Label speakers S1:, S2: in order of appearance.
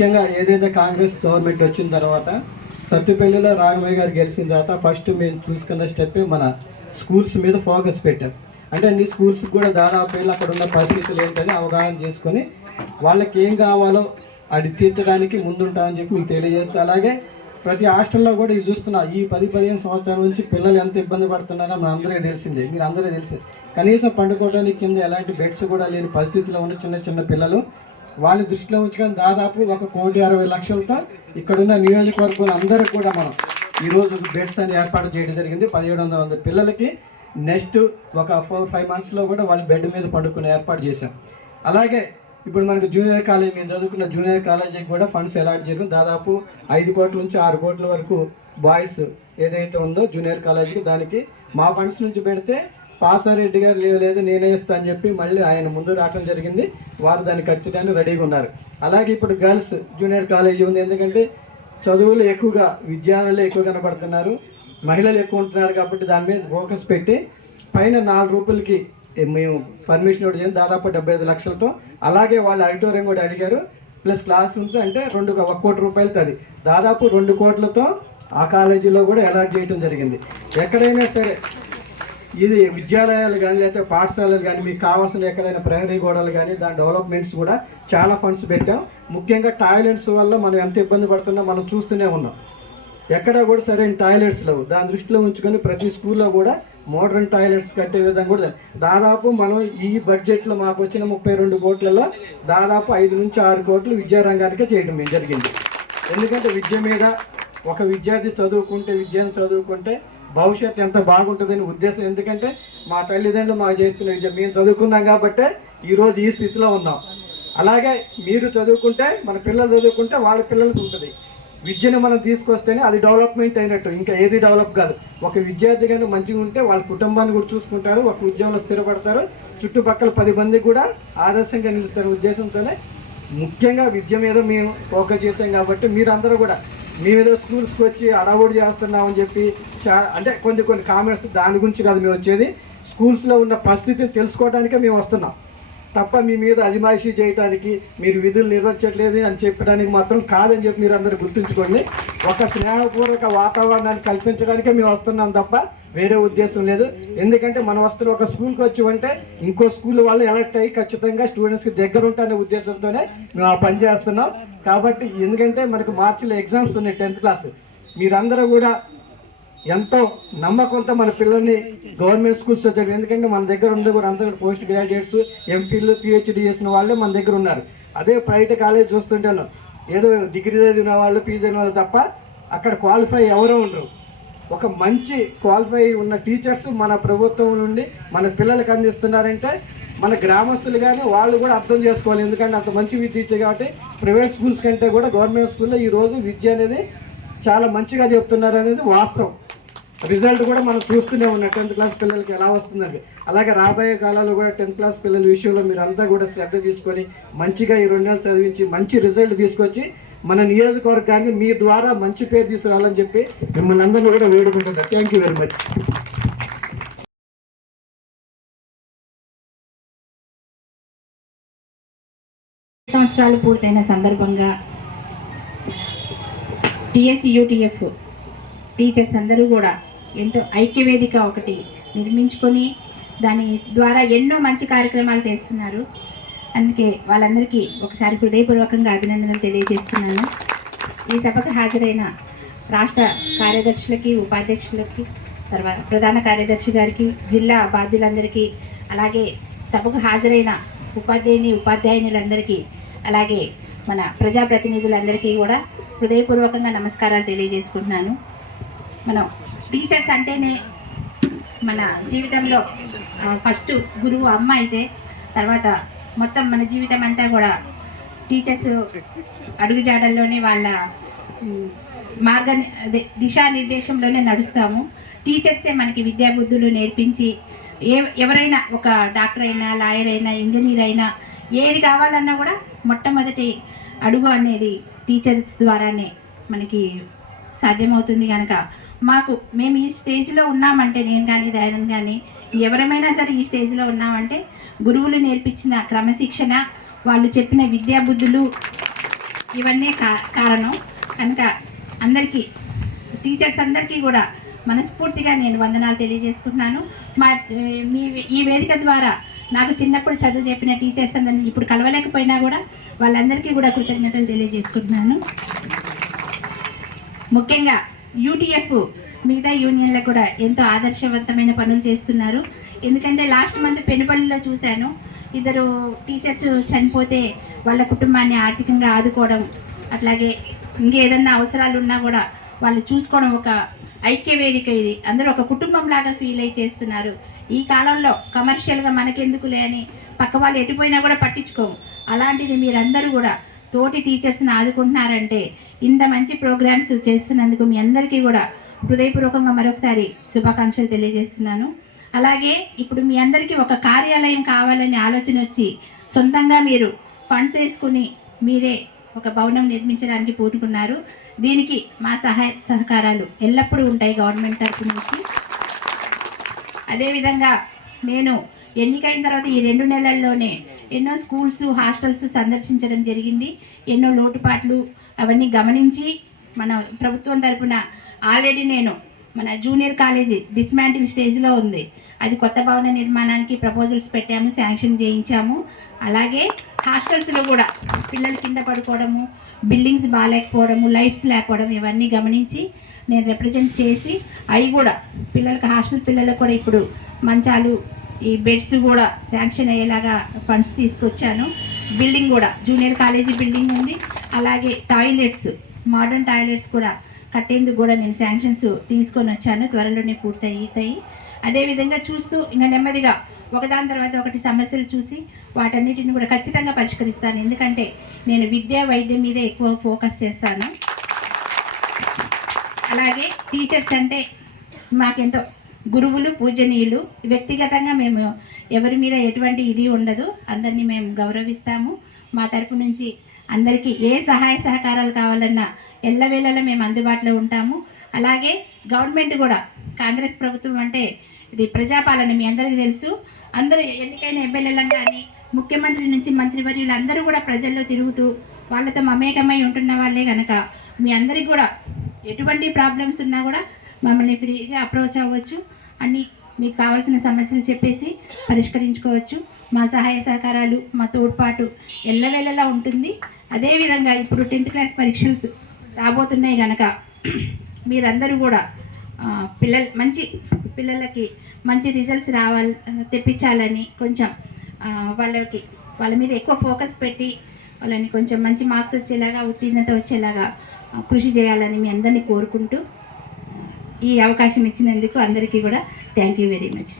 S1: ముఖ్యంగా ఏదైతే కాంగ్రెస్ గవర్నమెంట్ వచ్చిన తర్వాత సత్తుపల్లిలో రాఘమయ్య గారు గెలిచిన తర్వాత ఫస్ట్ మేము చూసుకున్న స్టెప్ మన స్కూల్స్ మీద ఫోకస్ పెట్టాం. అంటే అన్ని స్కూల్స్ కూడా దాదాపు అక్కడ ఉన్న పరిస్థితులు ఏంటని అవగాహన చేసుకొని వాళ్ళకి ఏం కావాలో అది తీర్చడానికి ముందుంటామని చెప్పి మీకు తెలియజేస్తూ అలాగే ప్రతి హాస్టల్లో కూడా ఇది చూస్తున్నా ఈ పది పదిహేను సంవత్సరాల నుంచి పిల్లలు ఎంత ఇబ్బంది పడుతున్నారో మన అందరికీ తెలిసిందే మీరు అందరూ తెలిసింది కనీసం పండుకోవడానికి కింద ఎలాంటి బెడ్స్ కూడా లేని పరిస్థితిలో ఉన్న చిన్న చిన్న పిల్లలు వాళ్ళని దృష్టిలో ఉంచుకొని దాదాపు ఒక కోటి అరవై లక్షలతో ఇక్కడున్న నియోజకవర్గం అందరూ కూడా మనం ఈరోజు బెడ్స్ అని ఏర్పాటు చేయడం జరిగింది. పదిహేడు వందల మంది పిల్లలకి నెక్స్ట్ ఒక ఫోర్ ఫైవ్ మంత్స్లో కూడా వాళ్ళు బెడ్ మీద పడుకునే ఏర్పాటు చేశాం అలాగే ఇప్పుడు మనకు జూనియర్ కాలేజ్ మేము చదువుకున్న జూనియర్ కాలేజీకి కూడా ఫండ్స్ అలాట్ చేయడం దాదాపు ఐదు కోట్ల నుంచి ఆరు కోట్ల వరకు బాయ్స్ ఏదైతే ఉందో జూనియర్ కాలేజీకి దానికి మా ఫండ్స్ నుంచి పెడితే పాసారెడ్డి గారు లేదు లేదు నేనే ఇస్తా అని చెప్పి మళ్ళీ ఆయన ముందు రావడం జరిగింది. వారు దాన్ని ఖర్చడానికి రెడీగా ఉన్నారు. అలాగే ఇప్పుడు గర్ల్స్ జూనియర్ కాలేజీ ఉంది. ఎందుకంటే చదువులు ఎక్కువగా విద్యార్థులు ఎక్కువ కనబడుతున్నారు. మహిళలు ఎక్కువ ఉంటున్నారు కాబట్టి దాని మీద ఫోకస్ పెట్టి పైన నాలుగు రూపాయలకి మేము పర్మిషన్ ఇవ్వడం చేయండి దాదాపు డెబ్బై ఐదు లక్షలతో. అలాగే వాళ్ళు ఆడిటోరియం కూడా అడిగారు. ప్లస్ క్లాస్ రూమ్స్ అంటే రెండు ఒక కోటి రూపాయలతో అది. దాదాపు రెండు కోట్లతో ఆ కాలేజీలో కూడా అలాట్ చేయడం జరిగింది. ఎక్కడైనా సరే ఇది విద్యాలయాలు కానీ లేకపోతే పాఠశాలలు కానీ మీకు కావాల్సిన ఎక్కడైనా ప్రైమరీ గోడలు కానీ దాని డెవలప్మెంట్స్ కూడా చాలా ఫండ్స్ పెట్టాం. ముఖ్యంగా టాయిలెట్స్ వల్ల మనం ఎంత ఇబ్బంది పడుతున్నా మనం చూస్తూనే ఉన్నాం. ఎక్కడా కూడా సరైన టాయిలెట్స్ లేవు. దాని దృష్టిలో ఉంచుకొని ప్రతి స్కూల్లో కూడా మోడర్న్ టాయిలెట్స్ కట్టే విధంగా కూడా దాదాపు మనం ఈ బడ్జెట్లో మాకు వచ్చిన ముప్పై రెండు కోట్లలో దాదాపు ఐదు నుంచి ఆరు కోట్లు విద్యారంగానికే చేయడం మేము జరిగింది. ఎందుకంటే విద్య మీద ఒక విద్యార్థి చదువుకుంటే విద్యను చదువుకుంటే భవిష్యత్తు ఎంత బాగుంటుందని ఉద్దేశం. ఎందుకంటే మా తల్లిదండ్రులు మాకు చెప్పిన విద్య మేము చదువుకున్నాం కాబట్టే ఈరోజు ఈ స్థితిలో ఉన్నాం. అలాగే మీరు చదువుకుంటే మన పిల్లలు చదువుకుంటే వాళ్ళ పిల్లలకు ఉంటుంది. విద్యను మనం తీసుకొస్తేనే అది డెవలప్మెంట్ అయినట్టు. ఇంకా ఏది డెవలప్ కాదు. ఒక విద్యార్థి కానీ మంచిగా ఉంటే వాళ్ళ కుటుంబాన్ని కూడా చూసుకుంటారు ఒక ఉద్యోగంలో స్థిరపడతారు. చుట్టుపక్కల పది మంది కూడా ఆదర్శంగా నిలుస్తారు ఉద్దేశంతోనే ముఖ్యంగా విద్య మీద మేము ఫోకస్ చేసాం కాబట్టి మీరందరూ కూడా మేమేదో స్కూల్స్కి వచ్చి అడవుడు చేస్తున్నామని చెప్పి చా అంటే కొన్ని కొన్ని కామెంట్స్ దాని గురించి కాదు మేము వచ్చేది స్కూల్స్లో ఉన్న పరిస్థితిని తెలుసుకోవడానికే మేము వస్తున్నాం. తప్ప మీ మీద అజమాయిషీ చేయడానికి మీరు విధులు నిర్వహించట్లేదు అని చెప్పడానికి మాత్రం కాదని చెప్పి మీరు అందరూ గుర్తుంచుకోండి. ఒక స్నేహపూర్వక వాతావరణాన్ని కల్పించడానికే మేము వస్తున్నాం తప్ప వేరే ఉద్దేశం లేదు. ఎందుకంటే మన వస్తున్న ఒక స్కూల్కి వచ్చి ఉంటే ఇంకో స్కూల్ వాళ్ళు ఎలక్ట్ అయ్యి ఖచ్చితంగా స్టూడెంట్స్కి దగ్గర ఉంటానే ఉద్దేశంతోనే మేము ఆ పని చేస్తున్నాం. కాబట్టి ఎందుకంటే మనకు మార్చిలో ఎగ్జామ్స్ ఉన్నాయి టెన్త్ క్లాస్ మీరందరూ కూడా ఎంతో నమ్మకంతో మన పిల్లల్ని గవర్నమెంట్ స్కూల్స్ వచ్చారు ఎందుకంటే మన దగ్గర ఉండే కూడా అందరూ పోస్ట్ గ్రాడ్యుయేట్స్ ఎంపీలు పిహెచ్డి చేసిన వాళ్ళే మన దగ్గర ఉన్నారు. అదే ప్రైవేట్ కాలేజ్ చూస్తుంటాను ఏదో డిగ్రీ చదివిన వాళ్ళు పీజీ చదివిన వాళ్ళు తప్ప అక్కడ క్వాలిఫై ఎవరో ఉండరు. ఒక మంచి క్వాలిఫై ఉన్న టీచర్స్ మన ప్రభుత్వం నుండి మన పిల్లలకు అందిస్తున్నారంటే మన గ్రామస్తులు కానీ వాళ్ళు కూడా అర్థం చేసుకోవాలి. ఎందుకంటే అంత మంచి విద్య ఇచ్చే కాబట్టి ప్రైవేట్ స్కూల్స్ కంటే కూడా గవర్నమెంట్ స్కూల్లో ఈరోజు విద్య అనేది చాలా మంచిగా చెప్తున్నారు అనేది వాస్తవం. రిజల్ట్ కూడా మనం చూస్తూనే ఉన్నాం. టెన్త్ క్లాస్ పిల్లలకి ఎలా వస్తుందండి. అలాగే రాబోయే కాలంలో కూడా టెన్త్ క్లాస్ పిల్లల విషయంలో మీరు అంతా కూడా శ్రద్ధ తీసుకొని మంచిగా ఈ రెండు నెలలు చదివించి మంచి రిజల్ట్ తీసుకొచ్చి మన నియోజకవర్గాన్ని మీ ద్వారా మంచి పేరు తీసుకురావాలని చెప్పి మిమ్మల్ని అందరినీ కూడా వేడుకుంటున్నాను. థ్యాంక్ యూ వెరీ మచ్
S2: సంవత్సరాలు పూర్తయిన సందర్భంగా టిఎస్ యూటీఎఫ్ టీచర్స్ అందరూ కూడా ఎంతో ఐక్యవేదిక ఒకటి నిర్మించుకొని దాని ద్వారా ఎన్నో మంచి కార్యక్రమాలు చేస్తున్నారు. అందుకే వాళ్ళందరికీ ఒకసారి హృదయపూర్వకంగా అభినందనలు తెలియజేస్తున్నాను. ఈ సభకు హాజరైన రాష్ట్ర కార్యదర్శులకి ఉపాధ్యక్షులకి తర్వాత ప్రధాన కార్యదర్శి గారికి జిల్లా బాధ్యులందరికీ అలాగే సభకు హాజరైన ఉపాధ్యాయుని ఉపాధ్యాయునులందరికీ అలాగే మన ప్రజాప్రతినిధులందరికీ కూడా హృదయపూర్వకంగా నమస్కారాలు తెలియజేసుకుంటున్నాను. మనం టీచర్స్ అంటేనే మన జీవితంలో ఫస్ట్ గురువు అమ్మ అయితే తర్వాత మొత్తం మన జీవితం అంతా కూడా టీచర్స్ అడుగుజాడల్లోనే వాళ్ళ మార్గ అదే దిశానిర్దేశంలోనే నడుస్తాము. టీచర్సే మనకి విద్యాబుద్ధులు నేర్పించి ఏ ఎవరైనా ఒక డాక్టర్ అయినా లాయర్ అయినా ఇంజనీర్ అయినా ఏది కావాలన్నా కూడా మొట్టమొదటి అడుగు అనేది టీచర్స్ ద్వారానే మనకి సాధ్యమవుతుంది కనుక మాకు మేము ఈ స్టేజ్లో ఉన్నామంటే నేను కానీ దయానంద్ కానీ ఎవరమైనా సరే ఈ స్టేజ్లో ఉన్నామంటే గురువులు నేర్పించిన క్రమశిక్షణ వాళ్ళు చెప్పిన విద్యాబుద్ధులు ఇవన్నీ కా కారణం. కనుక అందరికీ టీచర్స్ అందరికీ కూడా మనస్ఫూర్తిగా నేను వందనాలు తెలియజేసుకుంటున్నాను. మా మీ ఈ వేదిక ద్వారా నాకు చిన్నప్పుడు చదువు చెప్పిన టీచర్స్ అందరినీ ఇప్పుడు కలవలేకపోయినా కూడా వాళ్ళందరికీ కూడా కృతజ్ఞతలు తెలియజేసుకుంటున్నాను. ముఖ్యంగా యూటీఎఫ్ మిగతా యూనియన్లకు కూడా ఎంతో ఆదర్శవంతమైన పనులు చేస్తున్నారు. ఎందుకంటే లాస్ట్ మంత్ పెనుపల్లిలో చూశాను. ఇద్దరు టీచర్స్ చనిపోతే వాళ్ళ కుటుంబాన్ని ఆర్థికంగా ఆదుకోవడం అట్లాగే ఇంకేదన్నా అవసరాలు ఉన్నా కూడా వాళ్ళు చూసుకోవడం ఒక ఐక్య వేదిక ఇది. అందరూ ఒక కుటుంబం లాగా ఫీల్ అయి చేస్తున్నారు. ఈ కాలంలో కమర్షియల్గా మనకెందుకులే అని పక్క వాళ్ళు ఎటుపోయినా కూడా పట్టించుకోము. అలాంటిది మీరందరూ కూడా తోటి టీచర్స్ని ఆదుకుంటున్నారంటే ఇంత మంచి ప్రోగ్రామ్స్ చేస్తున్నందుకు మీ అందరికీ కూడా హృదయపూర్వకంగా మరొకసారి శుభాకాంక్షలు తెలియజేస్తున్నాను. అలాగే ఇప్పుడు మీ అందరికీ ఒక కార్యాలయం కావాలని ఆలోచన వచ్చి సొంతంగా మీరు ఫండ్స్ వేసుకుని మీరే ఒక భవనం నిర్మించడానికి పూనుకున్నారు. దీనికి మా సహాయ సహకారాలు ఎల్లప్పుడూ ఉంటాయి గవర్నమెంట్ తరఫు నుంచి. అదేవిధంగా నేను ఎన్నికైన తర్వాత ఈ రెండు నెలల్లోనే ఎన్నో స్కూల్స్ హాస్టల్స్ సందర్శించడం జరిగింది. ఎన్నో లోటుపాట్లు అవన్నీ గమనించి మన ప్రభుత్వం తరఫున ఆల్రెడీ నేను మన జూనియర్ కాలేజీ డిస్మాంటిల్ స్టేజ్లో ఉంది. అది కొత్త భవన నిర్మాణానికి ప్రపోజల్స్ పెట్టాము శాంక్షన్ చేయించాము. అలాగే హాస్టల్స్లో కూడా పిల్లలు కింద పడుకోవడము బిల్డింగ్స్ బాగాలేకపోవడము లైట్స్ లేకపోవడం ఇవన్నీ గమనించి నేను రిప్రజెంట్ చేసి అవి కూడా పిల్లలకు హాస్టల్ పిల్లలకు కూడా ఇప్పుడు మంచాలు ఈ బెడ్స్ కూడా శాంక్షన్ అయ్యేలాగా ఫండ్స్ తీసుకొచ్చాను. బిల్డింగ్ కూడా జూనియర్ కాలేజీ బిల్డింగ్ ఉంది. అలాగే టాయిలెట్స్ మోడర్న్ టాయిలెట్స్ కూడా కట్టేందుకు కూడా నేను శాంక్షన్స్ తీసుకొని వచ్చాను. త్వరలోనే పూర్తయితాయి. అదేవిధంగా చూస్తూ ఇంకా నెమ్మదిగా ఒకదాని తర్వాత ఒకటి సమస్యలు చూసి వాటన్నిటిని కూడా ఖచ్చితంగా పరిష్కరిస్తాను. ఎందుకంటే నేను విద్యా వైద్యం మీదే ఎక్కువ ఫోకస్ చేస్తాను. అలాగే టీచర్స్ అంటే మాకెంతో గురువులు పూజనీయులు వ్యక్తిగతంగా మేము ఎవరి మీద ఎటువంటి ఇది ఉండదు. అందరినీ మేము గౌరవిస్తాము. మా తరపు నుంచి అందరికీ ఏ సహాయ సహకారాలు కావాలన్నా ఎల్లవేళలా మేము అందుబాటులో ఉంటాము. అలాగే గవర్నమెంట్ కూడా కాంగ్రెస్ ప్రభుత్వం అంటే ఇది ప్రజాపాలన మీ అందరికీ తెలుసు. అందరూ ఎన్నికైన ఎమ్మెల్యేలను కానీ ముఖ్యమంత్రి నుంచి మంత్రివర్యులు అందరూ కూడా ప్రజల్లో తిరుగుతూ వాళ్ళతో మమేకమై ఉంటున్న వాళ్ళే కనుక మీ అందరికీ కూడా ఎటువంటి ప్రాబ్లమ్స్ ఉన్నా కూడా మమ్మల్ని ఫ్రీగా అప్రోచ్ అవ్వచ్చు. అన్ని మీకు కావాల్సిన సమస్యలు చెప్పేసి పరిష్కరించుకోవచ్చు. మా సహాయ సహకారాలు మా తోడ్పాటు ఎల్లవేళలా ఉంటుంది. అదేవిధంగా ఇప్పుడు టెన్త్ క్లాస్ పరీక్షలు రాబోతున్నాయి కనుక మీరందరూ కూడా పిల్లల పిల్లలు మంచి పిల్లలకి మంచి రిజల్ట్స్ రావాలి తెప్పించాలని కొంచెం వాళ్ళకి వాళ్ళ మీద ఎక్కువ ఫోకస్ పెట్టి వాళ్ళని కొంచెం మంచి మార్క్స్ వచ్చేలాగా ఉత్తీర్ణత వచ్చేలాగా కృషి చేయాలని మీ అందరినీ కోరుకుంటూ ఈ అవకాశం ఇచ్చినందుకు అందరికీ కూడా థ్యాంక్ యూ వెరీ మచ్.